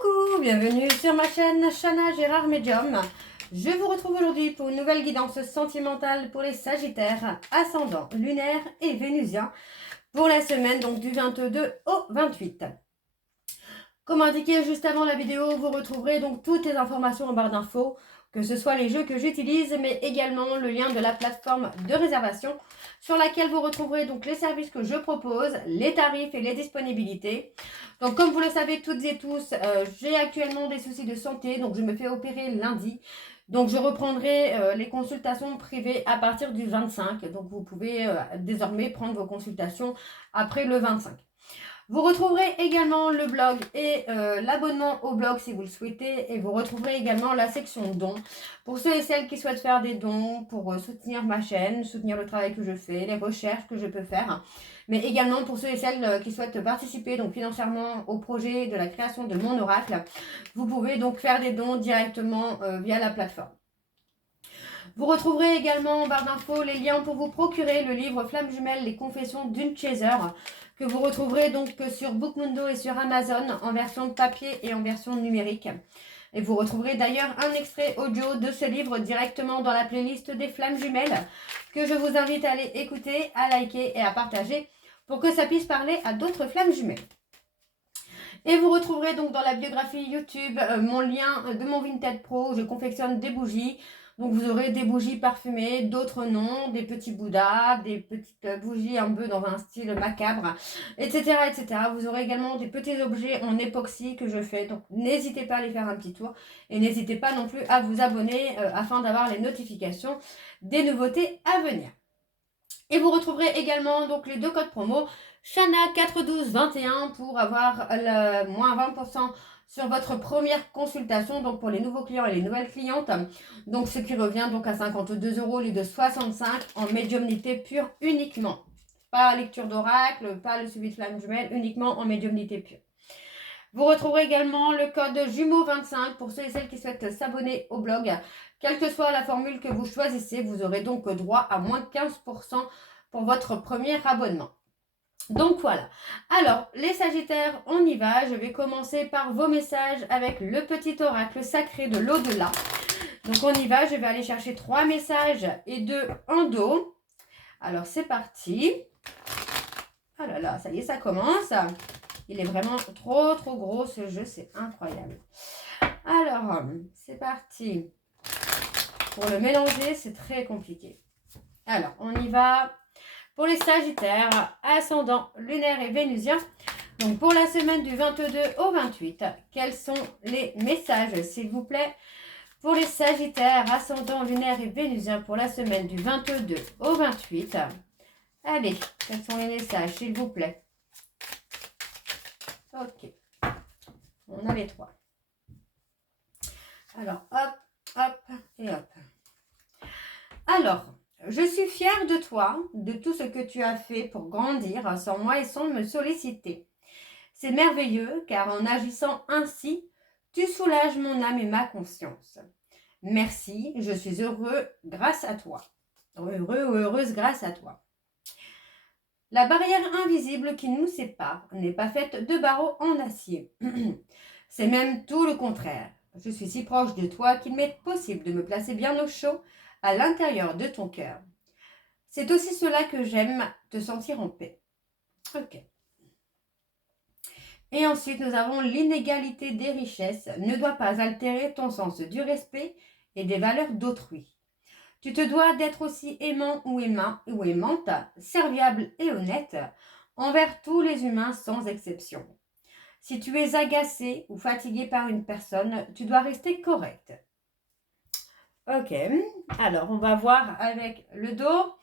Coucou, bienvenue sur ma chaîne Shana Gérard Medium. Je vous retrouve aujourd'hui pour une nouvelle guidance sentimentale pour les Sagittaires, ascendant, lunaire et vénusien pour la semaine donc du 22 au 28. Comme indiqué juste avant la vidéo, vous retrouverez donc toutes les informations en barre d'infos, que ce soit les jeux que j'utilise, mais également le lien de la plateforme de réservation sur laquelle vous retrouverez donc les services que je propose, les tarifs et les disponibilités. Donc comme vous le savez toutes et tous, j'ai actuellement des soucis de santé, donc je me fais opérer lundi. Donc je reprendrai les consultations privées à partir du 25. Donc vous pouvez désormais prendre vos consultations après le 25. Vous retrouverez également le blog et l'abonnement au blog si vous le souhaitez. Et vous retrouverez également la section dons pour ceux et celles qui souhaitent faire des dons pour soutenir ma chaîne, soutenir le travail que je fais, les recherches que je peux faire. Mais également pour ceux et celles qui souhaitent participer donc financièrement au projet de la création de mon oracle. Vous pouvez donc faire des dons directement via la plateforme. Vous retrouverez également en barre d'infos les liens pour vous procurer le livre Flamme Jumelle, les confessions d'une chaser, que vous retrouverez donc sur Bookmundo et sur Amazon en version papier et en version numérique. Et vous retrouverez d'ailleurs un extrait audio de ce livre directement dans la playlist des Flammes Jumelles, que je vous invite à aller écouter, à liker et à partager pour que ça puisse parler à d'autres Flammes Jumelles. Et vous retrouverez donc dans la biographie YouTube mon lien de mon Vinted Pro où je confectionne des bougies. Donc vous aurez des bougies parfumées, d'autres non, des petits bouddhas, des petites bougies un peu dans un style macabre, etc., etc. Vous aurez également des petits objets en époxy que je fais. Donc n'hésitez pas à aller faire un petit tour. Et n'hésitez pas non plus à vous abonner afin d'avoir les notifications des nouveautés à venir. Et vous retrouverez également donc les deux codes promo Shana 41221 pour avoir le moins 20% sur votre première consultation, donc pour les nouveaux clients et les nouvelles clientes. Donc ce qui revient donc à 52 € au lieu de 65 en médiumnité pure uniquement. Pas lecture d'oracle, pas le suivi de flamme jumelle, uniquement en médiumnité pure. Vous retrouverez également le code jumeau25 pour ceux et celles qui souhaitent s'abonner au blog. Quelle que soit la formule que vous choisissez, vous aurez donc droit à moins 15% pour votre premier abonnement. Donc voilà. Alors, les Sagittaires, on y va. Je vais commencer par vos messages avec le petit oracle sacré de l'au-delà. Donc on y va. Je vais aller chercher 3 messages et 2 en dos. Alors c'est parti. Oh là là, ça y est, ça commence. Il est vraiment trop gros ce jeu, c'est incroyable. Alors, c'est parti. Pour le mélanger, c'est très compliqué. Alors, on y va. Pour les Sagittaires, ascendant, lunaire et vénusien. Donc, pour la semaine du 22 au 28, quels sont les messages, s'il vous plaît? Pour les Sagittaires, ascendant, lunaire et vénusien, pour la semaine du 22 au 28. Allez, quels sont les messages, s'il vous plaît? Ok, on a les 3. Alors, hop, hop et hop. Alors, je suis fière de toi, de tout ce que tu as fait pour grandir sans moi et sans me solliciter. C'est merveilleux car en agissant ainsi, tu soulages mon âme et ma conscience. Merci, je suis heureux grâce à toi. Heureux ou heureuse grâce à toi. La barrière invisible qui nous sépare n'est pas faite de barreaux en acier. C'est même tout le contraire. Je suis si proche de toi qu'il m'est possible de me placer bien au chaud à l'intérieur de ton cœur. C'est aussi cela que j'aime, te sentir en paix. Ok. Et ensuite, nous avons l'inégalité des richesses ne doit pas altérer ton sens du respect et des valeurs d'autrui. Tu te dois d'être aussi aimant ou aimante, serviable et honnête envers tous les humains sans exception. Si tu es agacé ou fatigué par une personne, tu dois rester correct. Ok, alors on va voir avec le dos.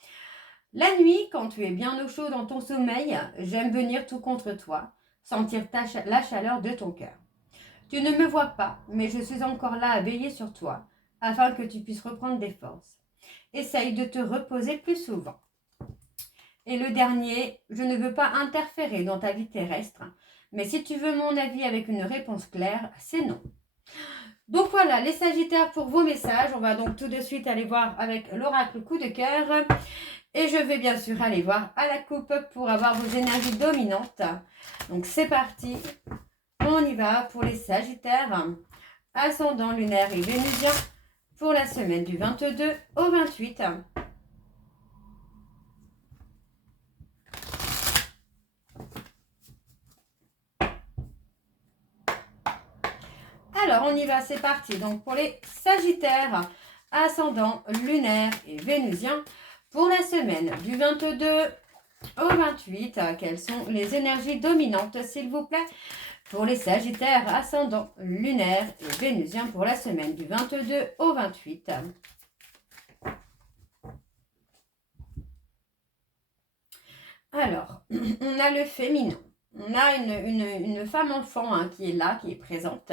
La nuit, quand tu es bien au chaud dans ton sommeil, j'aime venir tout contre toi, sentir la chaleur de ton cœur. Tu ne me vois pas, mais je suis encore là à veiller sur toi, afin que tu puisses reprendre des forces. Essaye de te reposer plus souvent. Et le dernier, je ne veux pas interférer dans ta vie terrestre, mais si tu veux mon avis avec une réponse claire, c'est non. Donc voilà, les Sagittaires pour vos messages. On va donc tout de suite aller voir avec l'oracle coup de cœur. Et je vais bien sûr aller voir à la coupe pour avoir vos énergies dominantes. Donc c'est parti On y va pour les Sagittaires, ascendant lunaire et vénusien, pour la semaine du 22 au 28. Alors, on y va, c'est parti. Donc, pour les Sagittaires, ascendant lunaire et vénusien, pour la semaine du 22 au 28, quelles sont les énergies dominantes, s'il vous plaît, pour les Sagittaires, ascendant lunaire et vénusien, pour la semaine du 22 au 28. Alors, on a le féminin. On a une femme-enfant qui est là, qui est présente.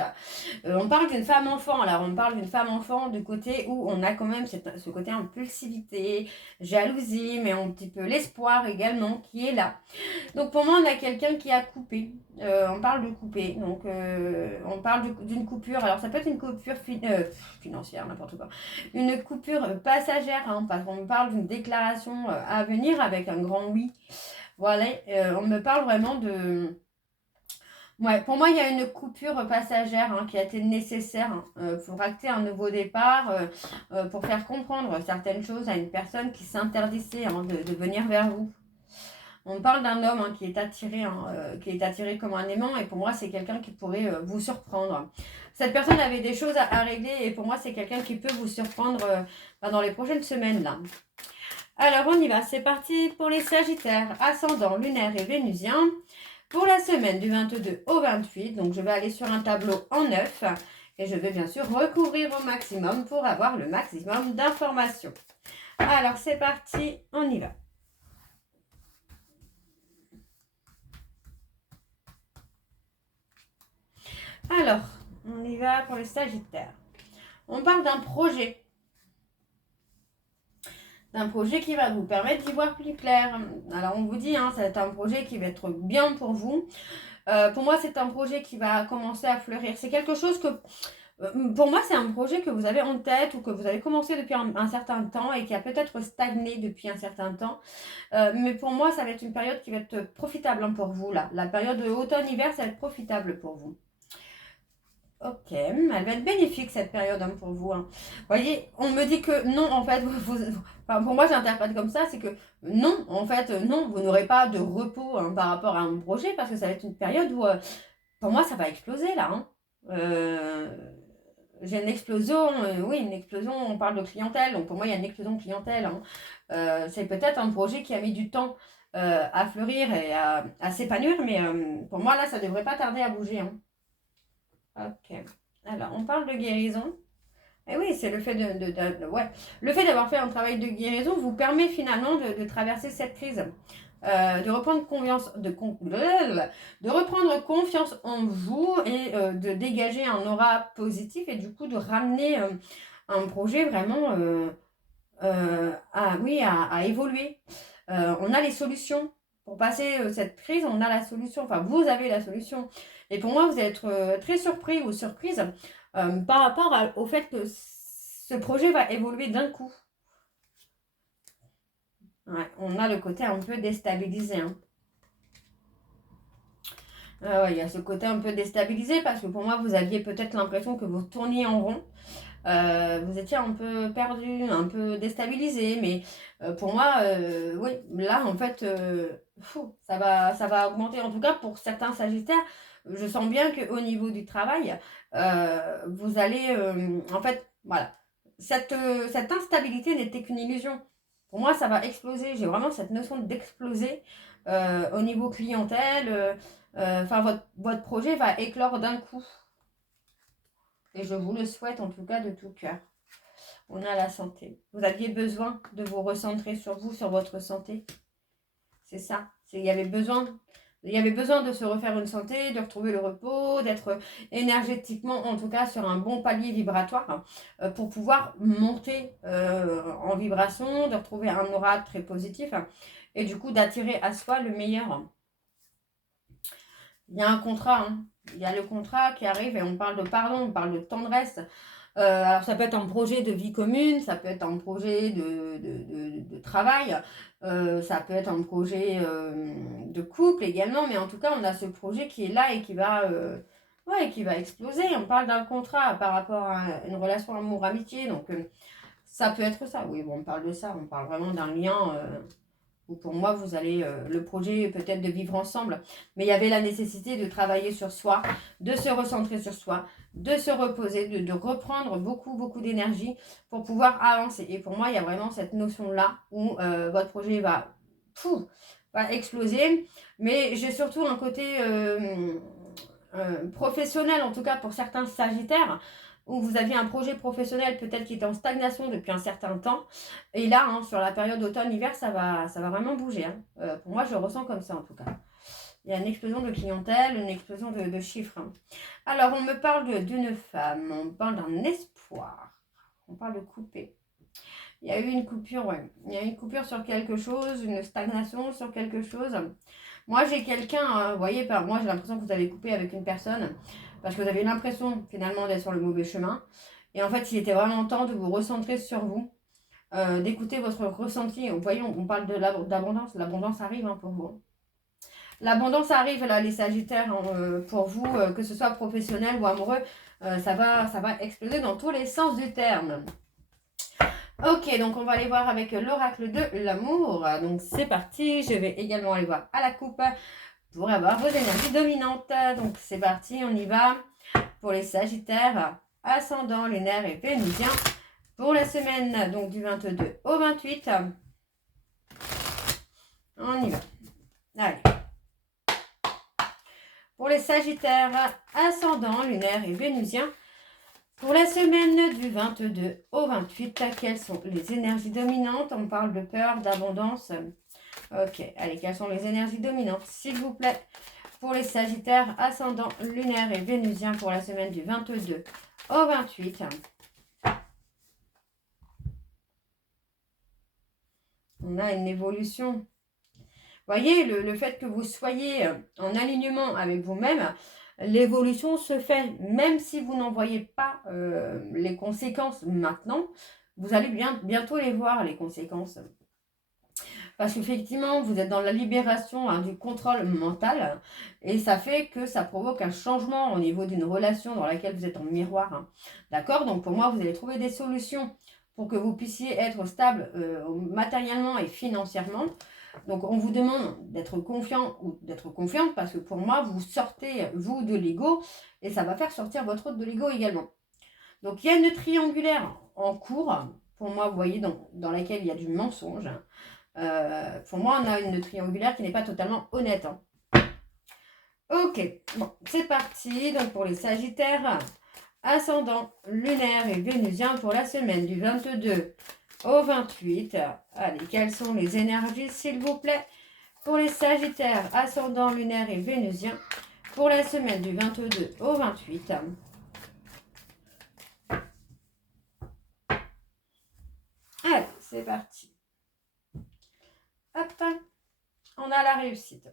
On parle d'une femme-enfant. Alors, on parle d'une femme-enfant du côté où on a quand même ce côté impulsivité, jalousie, mais un petit peu l'espoir également qui est là. Donc, pour moi, on a quelqu'un qui a coupé. On parle de couper. Donc, on parle d'une coupure. Alors, ça peut être une coupure financière, n'importe quoi. Une coupure passagère, parce qu'on parle d'une déclaration à venir avec un grand oui. Voilà, on me parle vraiment de... Ouais, pour moi, il y a une coupure passagère qui a été nécessaire pour acter un nouveau départ, pour faire comprendre certaines choses à une personne qui s'interdisait de venir vers vous. On parle d'un homme qui est attiré comme un aimant, et pour moi, c'est quelqu'un qui pourrait vous surprendre. Cette personne avait des choses à régler, et pour moi, c'est quelqu'un qui peut vous surprendre dans les prochaines semaines, là. Alors, on y va. C'est parti pour les Sagittaires, ascendant lunaire et vénusien, pour la semaine du 22 au 28. Donc, je vais aller sur un tableau en 9 et je vais bien sûr recouvrir au maximum pour avoir le maximum d'informations. Alors, c'est parti. On y va. Alors, on y va pour les Sagittaires. On parle d'un projet. D'un projet qui va vous permettre d'y voir plus clair. Alors, on vous dit, c'est un projet qui va être bien pour vous. Pour moi, c'est un projet qui va commencer à fleurir. C'est quelque chose que... pour moi, c'est un projet que vous avez en tête ou que vous avez commencé depuis un certain temps et qui a peut-être stagné depuis un certain temps. Mais pour moi, ça va être une période qui va être profitable pour vous, là. La période de automne-hiver, ça va être profitable pour vous. Ok, elle va être bénéfique cette période pour vous. Vous voyez, on me dit que non, en fait, pour moi j'interprète comme ça, c'est que non, en fait, non, vous n'aurez pas de repos par rapport à un projet parce que ça va être une période où, pour moi, ça va exploser là. J'ai une explosion, oui, une explosion, on parle de clientèle, donc pour moi il y a une explosion de clientèle. C'est peut-être un projet qui a mis du temps à fleurir et à s'épanouir, mais pour moi là, ça ne devrait pas tarder à bouger. Ok. Alors, on parle de guérison. Et oui, c'est le fait ouais. Le fait d'avoir fait un travail de guérison vous permet finalement de traverser cette crise. De reprendre de reprendre confiance en vous et de dégager un aura positif et du coup de ramener un projet vraiment à évoluer. On a les solutions. Pour passer cette crise, on a la solution. Enfin, vous avez la solution. Et pour moi, vous allez être très surpris ou surprise par rapport au fait que ce projet va évoluer d'un coup. Ouais, on a le côté un peu déstabilisé. Il y a ce côté un peu déstabilisé parce que pour moi, vous aviez peut-être l'impression que vous tourniez en rond. Vous étiez un peu perdu, un peu déstabilisé, mais pour moi, oui, là en fait, ça va augmenter. En tout cas, pour certains Sagittaires, je sens bien qu'au niveau du travail, vous allez, en fait, voilà, cette instabilité n'était qu'une illusion. Pour moi, ça va exploser. J'ai vraiment cette notion d'exploser au niveau clientèle. Enfin, votre projet va éclore d'un coup. Et je vous le souhaite en tout cas de tout cœur. On a la santé. Vous aviez besoin de vous recentrer sur vous, sur votre santé. C'est ça. Il y avait besoin de se refaire une santé, de retrouver le repos, d'être énergétiquement, en tout cas, sur un bon palier vibratoire pour pouvoir monter en vibration, de retrouver un aura très positif et du coup d'attirer à soi le meilleur. Il y a un contrat, il y a le contrat qui arrive et on parle de pardon, on parle de tendresse. Alors ça peut être un projet de vie commune, ça peut être un projet de travail, ça peut être un projet de couple également, mais en tout cas on a ce projet qui est là et qui va Ouais, qui va exploser. On parle d'un contrat par rapport à une relation amour-amitié. Donc, ça peut être ça. Oui, bon, on parle de ça. On parle vraiment d'un lien où pour moi, vous allez le projet peut-être de vivre ensemble. Mais il y avait la nécessité de travailler sur soi, de se recentrer sur soi, de se reposer, de reprendre beaucoup, beaucoup d'énergie pour pouvoir avancer. Et pour moi, il y a vraiment cette notion-là où votre projet va exploser. Mais j'ai surtout un côté professionnel, en tout cas pour certains sagittaires, où vous aviez un projet professionnel peut-être qui était en stagnation depuis un certain temps. Et là, hein, sur la période automne-hiver, ça va vraiment bouger. Hein. Pour moi, je le ressens comme ça en tout cas. Il y a une explosion de clientèle, une explosion de chiffres. Hein. Alors, on me parle d'une femme, on parle d'un espoir, on parle de coupé. Il y a eu une coupure, ouais. Il y a une coupure sur quelque chose, une stagnation sur quelque chose. Moi, j'ai quelqu'un, vous voyez, moi, j'ai l'impression que vous avez coupé avec une personne parce que vous avez l'impression finalement d'être sur le mauvais chemin. Et en fait, il était vraiment temps de vous recentrer sur vous, d'écouter votre ressenti. Vous voyez, on parle d'abondance. L'abondance arrive hein, pour vous. L'abondance arrive, là, les Sagittaires, pour vous, que ce soit professionnel ou amoureux, ça va exploser dans tous les sens du terme. Ok, donc on va aller voir avec l'oracle de l'amour. Donc c'est parti, je vais également aller voir à la coupe pour avoir vos énergies dominantes. Donc c'est parti, on y va pour les Sagittaires, ascendant, lunaire et vénusien. Pour la semaine donc du 22 au 28, on y va. Allez. Pour les Sagittaires, ascendant, lunaire et vénusien. Pour la semaine du 22 au 28, quelles sont les énergies dominantes? On parle de peur, d'abondance. Ok, allez, quelles sont les énergies dominantes, s'il vous plaît? Pour les Sagittaires, ascendant, lunaire et vénusien pour la semaine du 22 au 28. On a une évolution. Voyez, le fait que vous soyez en alignement avec vous-même, l'évolution se fait, même si vous n'en voyez pas les conséquences maintenant, vous allez bientôt les voir, les conséquences. Parce qu'effectivement, vous êtes dans la libération hein, du contrôle mental et ça fait que ça provoque un changement au niveau d'une relation dans laquelle vous êtes en miroir. Hein. D'accord? Donc pour moi, vous allez trouver des solutions pour que vous puissiez être stable matériellement et financièrement. Donc, on vous demande d'être confiant ou d'être confiante parce que pour moi, vous sortez, vous, de l'ego et ça va faire sortir votre autre de l'ego également. Donc, il y a une triangulaire en cours, pour moi, vous voyez, dans laquelle il y a du mensonge. Pour moi, on a une triangulaire qui n'est pas totalement honnête. Hein. Ok, bon, c'est parti. Donc, pour les Sagittaires, ascendant, lunaire et vénusien pour la semaine du 22 au 28. Allez, quelles sont les énergies, s'il vous plaît, pour les Sagittaires, ascendant, lunaire et vénusien, pour la semaine du 22 au 28. Allez, c'est parti. Hop, on a la réussite.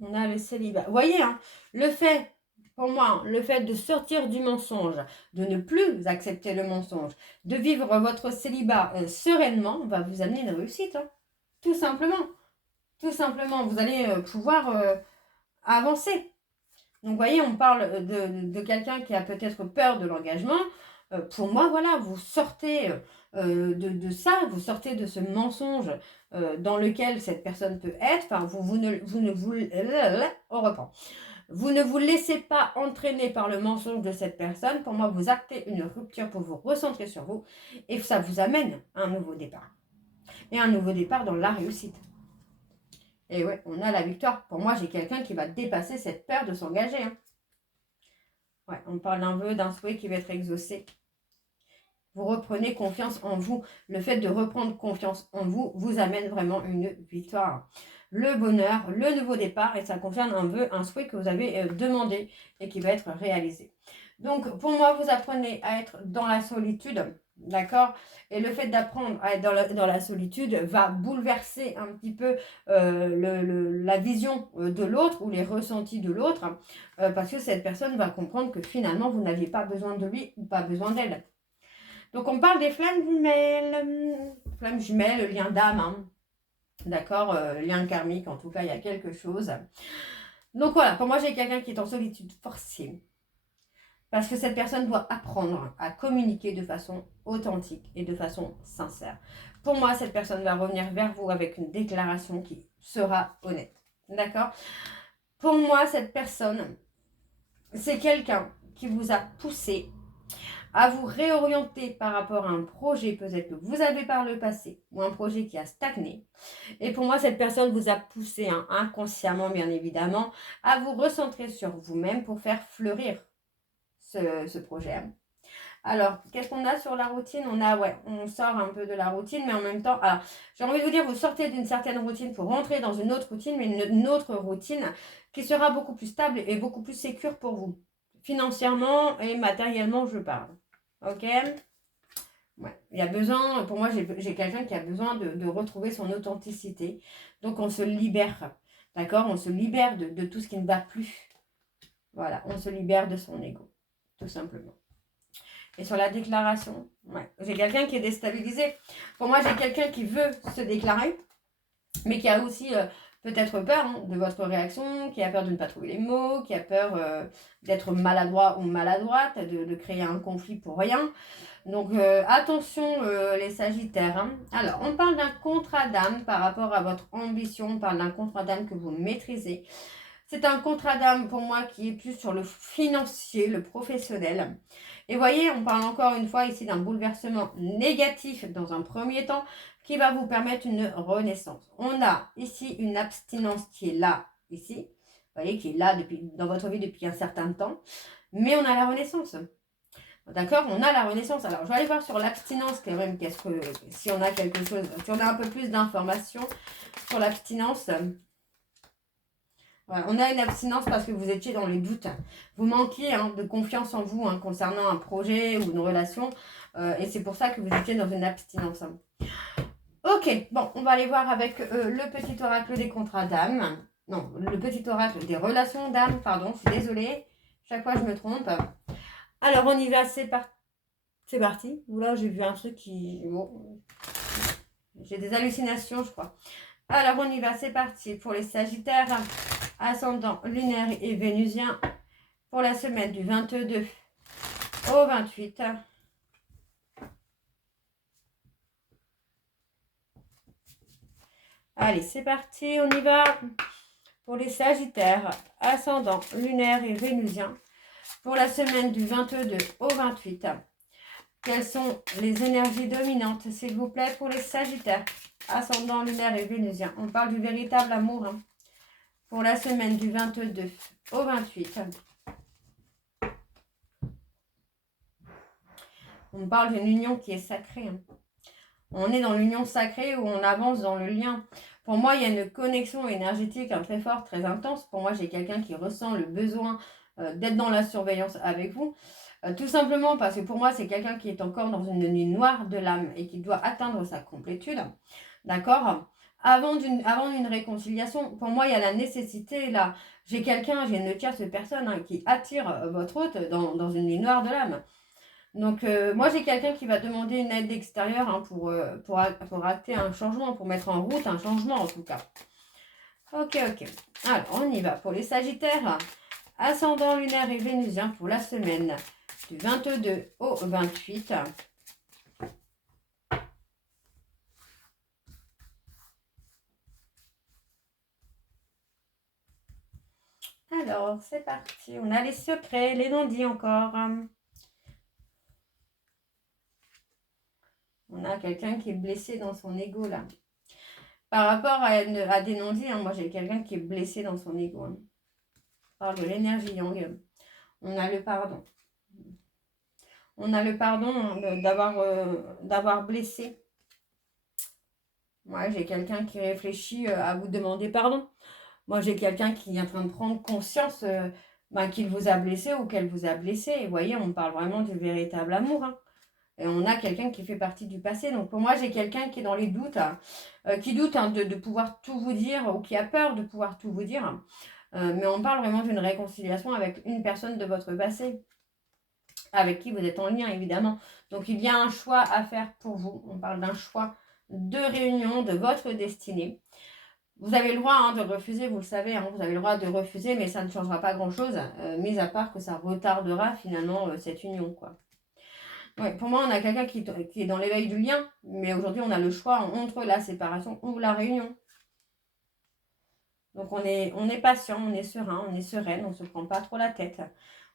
On a le célibat. Vous voyez, hein, le fait... Pour moi, le fait de sortir du mensonge, de ne plus accepter le mensonge, de vivre votre célibat sereinement, va vous amener une réussite. Hein. Tout simplement. Tout simplement, vous allez pouvoir avancer. Donc, vous voyez, on parle de quelqu'un qui a peut-être peur de l'engagement. Pour moi, voilà, vous sortez de ça, vous sortez de ce mensonge dans lequel cette personne peut être. Enfin, on reprend. Vous ne vous laissez pas entraîner par le mensonge de cette personne. Pour moi, vous actez une rupture pour vous recentrer sur vous. Et ça vous amène à un nouveau départ. Et un nouveau départ dans la réussite. Et ouais, on a la victoire. Pour moi, j'ai quelqu'un qui va dépasser cette peur de s'engager. Hein. Ouais, on parle d'un vœu, d'un souhait qui va être exaucé. Vous reprenez confiance en vous. Le fait de reprendre confiance en vous vous amène vraiment une victoire. Le bonheur, le nouveau départ, et ça concerne un vœu, un souhait que vous avez demandé et qui va être réalisé. Donc, pour moi, vous apprenez à être dans la solitude, d'accord? Et le fait d'apprendre à être dans la solitude va bouleverser un petit peu la vision de l'autre ou les ressentis de l'autre, parce que cette personne va comprendre que finalement, vous n'aviez pas besoin de lui ou pas besoin d'elle. Donc, on parle des flammes jumelles, lien d'âme, hein. D'accord, lien karmique, en tout cas, il y a quelque chose. Donc voilà, pour moi, j'ai quelqu'un qui est en solitude forcée. Parce que cette personne doit apprendre à communiquer de façon authentique et de façon sincère. Pour moi, cette personne va revenir vers vous avec une déclaration qui sera honnête. D'accord? Pour moi, cette personne, c'est quelqu'un qui vous a poussé à vous réorienter par rapport à un projet peut-être que vous avez par le passé ou un projet qui a stagné. Et pour moi, cette personne vous a poussé, hein, inconsciemment bien évidemment, à vous recentrer sur vous-même pour faire fleurir ce projet. Alors, qu'est-ce qu'on a sur la routine? On sort un peu de la routine, mais en même temps, alors, j'ai envie de vous dire, vous sortez d'une certaine routine pour rentrer dans une autre routine, mais une autre routine qui sera beaucoup plus stable et beaucoup plus sécure pour vous. Financièrement et matériellement, je parle. Ok? Ouais. Il y a besoin, pour moi, j'ai quelqu'un qui a besoin de retrouver son authenticité. Donc, on se libère. D'accord? On se libère de tout ce qui ne va plus. Voilà, on se libère de son ego, tout simplement. Et sur la déclaration, ouais, j'ai quelqu'un qui est déstabilisé. Pour moi, j'ai quelqu'un qui veut se déclarer, mais qui a aussi peut-être peur, hein, de votre réaction, qui a peur de ne pas trouver les mots, qui a peur d'être maladroit ou maladroite, de créer un conflit pour rien. Donc attention les Sagittaires. Hein. Alors, on parle d'un contrat d'âme par rapport à votre ambition, on parle d'un contrat d'âme que vous maîtrisez. C'est un contrat d'âme pour moi qui est plus sur le financier, le professionnel. Et voyez, on parle encore une fois ici d'un bouleversement négatif dans un premier temps qui va vous permettre une renaissance. On a ici une abstinence qui est là, ici. Vous voyez, qui est là dans votre vie depuis un certain temps. Mais on a la renaissance. D'accord? On a la renaissance. Alors, je vais aller voir sur l'abstinence quand même, si on a quelque chose, si on a un peu plus d'informations sur l'abstinence. Voilà, on a une abstinence parce que vous étiez dans les doutes. Vous manquiez de confiance en vous concernant un projet ou une relation. Et c'est pour ça que vous étiez dans une abstinence. Ok, bon, on va aller voir avec le petit oracle des contrats d'âme. Non, le petit oracle des relations d'âme, pardon, je suis désolée. Chaque fois, je me trompe. Alors, on y va, c'est parti. Oula, j'ai vu un truc qui... Bon, j'ai des hallucinations, je crois. Alors, on y va, c'est parti. Pour les Sagittaires, ascendant lunaire et vénusien, pour la semaine du 22 au 28. Allez, c'est parti, on y va. Pour les Sagittaires, ascendant lunaire et vénusien, pour la semaine du 22 au 28. Quelles sont les énergies dominantes, s'il vous plaît, pour les Sagittaires, ascendant lunaire et vénusien? On parle du véritable amour. Hein. Pour la semaine du 22 au 28. On parle d'une union qui est sacrée. Hein. On est dans l'union sacrée où on avance dans le lien. Pour moi, il y a une connexion énergétique très forte, très intense. Pour moi, j'ai quelqu'un qui ressent le besoin d'être dans la surveillance avec vous. Tout simplement parce que pour moi, c'est quelqu'un qui est encore dans une nuit noire de l'âme et qui doit atteindre sa complétude. D'accord? Avant d'une réconciliation, pour moi, il y a la nécessité, là. J'ai une tierce personne qui attire votre hôte dans une nuit noire de l'âme. Donc, moi, j'ai quelqu'un qui va demander une aide extérieure pour acter un changement, pour mettre en route un changement, en tout cas. Ok. Alors, on y va. Pour les Sagittaires, ascendant lunaire et vénusien pour la semaine du 22 au 28. Alors, c'est parti. On a les secrets, les non-dits encore. On a quelqu'un qui est blessé dans son ego, là. Par rapport à des non-dits, moi, j'ai quelqu'un qui est blessé dans son ego. On parle de l'énergie yang. On a le pardon. On a le pardon d'avoir blessé. Moi, j'ai quelqu'un qui réfléchit à vous demander pardon. Moi, j'ai quelqu'un qui est en train de prendre conscience qu'il vous a blessé ou qu'elle vous a blessé. Et vous voyez, on parle vraiment du véritable amour. Hein. Et on a quelqu'un qui fait partie du passé. Donc, pour moi, j'ai quelqu'un qui est dans les doutes, qui doute de pouvoir tout vous dire ou qui a peur de pouvoir tout vous dire. Mais on parle vraiment d'une réconciliation avec une personne de votre passé, avec qui vous êtes en lien, évidemment. Donc, il y a un choix à faire pour vous. On parle d'un choix de réunion de votre destinée. Vous avez le droit hein, de refuser, vous le savez, hein, vous avez le droit de refuser, mais ça ne changera pas grand-chose, mis à part que ça retardera finalement cette union, quoi. Ouais, pour moi, on a quelqu'un qui est dans l'éveil du lien, mais aujourd'hui, on a le choix entre la séparation ou la réunion. Donc, on est patient, on est serein, on est sereine, on ne se prend pas trop la tête.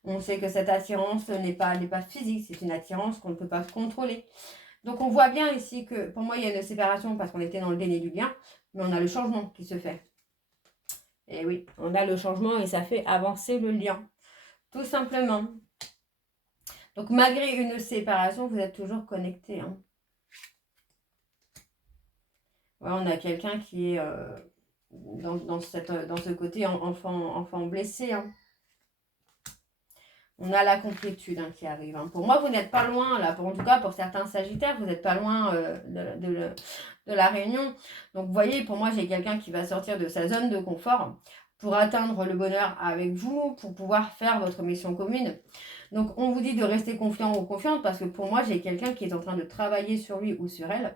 On sait que cette attirance n'est pas physique, c'est une attirance qu'on ne peut pas contrôler. Donc, on voit bien ici que, pour moi, il y a une séparation parce qu'on était dans le déni du lien, mais on a le changement qui se fait. Et oui, on a le changement et ça fait avancer le lien, tout simplement. Donc, malgré une séparation, vous êtes toujours connectés. Hein. Ouais, on a quelqu'un qui est dans ce côté enfant blessé. Hein. On a la complétude hein, qui arrive. Hein. Pour moi, vous n'êtes pas loin, là. En tout cas, pour certains Sagittaires, vous n'êtes pas loin de la réunion. Donc, vous voyez, pour moi, j'ai quelqu'un qui va sortir de sa zone de confort pour atteindre le bonheur avec vous, pour pouvoir faire votre mission commune. Donc, on vous dit de rester confiant ou confiante parce que pour moi, j'ai quelqu'un qui est en train de travailler sur lui ou sur elle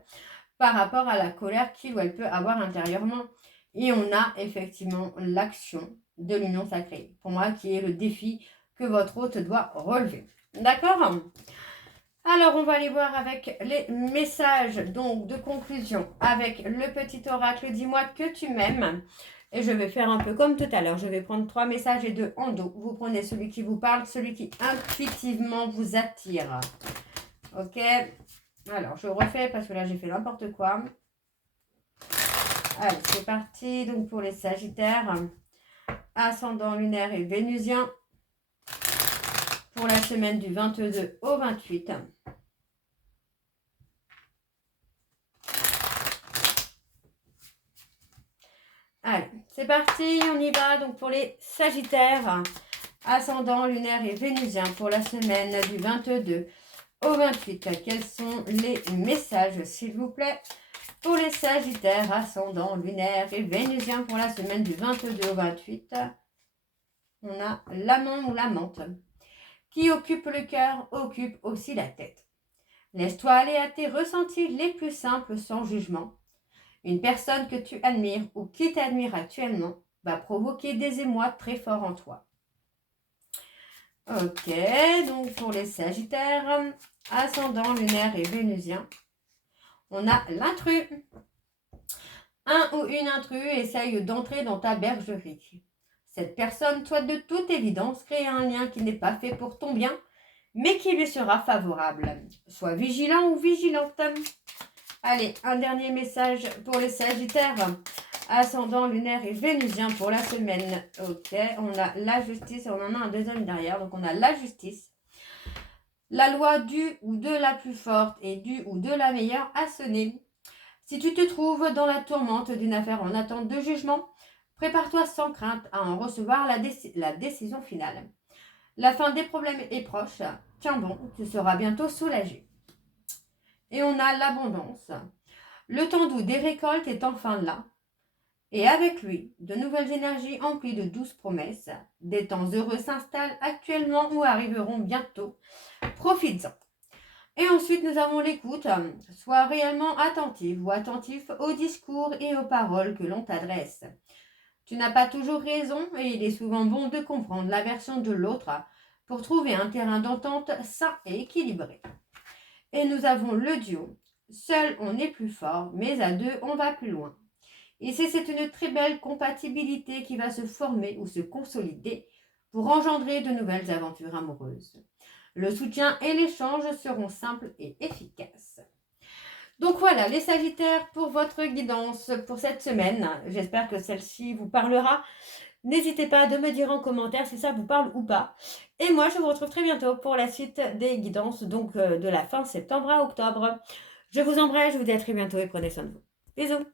par rapport à la colère qu'il ou elle peut avoir intérieurement. Et on a effectivement l'action de l'union sacrée. Pour moi, qui est le défi que votre hôte doit relever. D'accord ? Alors, on va aller voir avec les messages donc de conclusion avec le petit oracle. Dis-moi que tu m'aimes. Et je vais faire un peu comme tout à l'heure. Je vais prendre 3 messages et 2 en dos. Vous prenez celui qui vous parle, celui qui intuitivement vous attire. Ok ? Alors, je refais parce que là, j'ai fait n'importe quoi. Allez, c'est parti. Donc, pour les Sagittaires, ascendant lunaire et vénusien, pour la semaine du 22 au 28. Allez, c'est parti, on y va. Donc pour les Sagittaires, ascendant lunaire et vénusien pour la semaine du 22 au 28. Quels sont les messages, s'il vous plaît, pour les Sagittaires, ascendant lunaire et vénusien pour la semaine du 22 au 28. On a l'amant ou l'amante. Qui occupe le cœur, occupe aussi la tête. Laisse-toi aller à tes ressentis les plus simples sans jugement. Une personne que tu admires ou qui t'admire actuellement va provoquer des émois très forts en toi. Ok, donc pour les Sagittaires, ascendant lunaire et vénusien, on a l'intrus. Un ou une intrus essaye d'entrer dans ta bergerie. Cette personne souhaite de toute évidence créer un lien qui n'est pas fait pour ton bien, mais qui lui sera favorable. Sois vigilant ou vigilante. Allez, un dernier message pour les Sagittaires, ascendant lunaire et vénusien pour la semaine. Ok, on a la justice et on en a un deuxième derrière. Donc, on a la justice. La loi du ou de la plus forte et du ou de la meilleure a sonné. Si tu te trouves dans la tourmente d'une affaire en attente de jugement, prépare-toi sans crainte à en recevoir la décision finale. La fin des problèmes est proche. Tiens bon, tu seras bientôt soulagé. Et on a l'abondance. Le temps doux des récoltes est enfin là. Et avec lui, de nouvelles énergies emplies de douces promesses. Des temps heureux s'installent actuellement ou arriveront bientôt. Profites-en. Et ensuite, nous avons l'écoute. Sois réellement attentive ou attentif aux discours et aux paroles que l'on t'adresse. Tu n'as pas toujours raison et il est souvent bon de comprendre la version de l'autre pour trouver un terrain d'entente sain et équilibré. Et nous avons le duo. Seul, on est plus fort, mais à deux, on va plus loin. Et c'est une très belle compatibilité qui va se former ou se consolider pour engendrer de nouvelles aventures amoureuses. Le soutien et l'échange seront simples et efficaces. Donc voilà, les Sagittaires, pour votre guidance pour cette semaine. J'espère que celle-ci vous parlera. N'hésitez pas de me dire en commentaire si ça vous parle ou pas. Et moi, je vous retrouve très bientôt pour la suite des guidances, donc de la fin septembre à octobre. Je vous embrasse, je vous dis à très bientôt et prenez soin de vous. Bisous!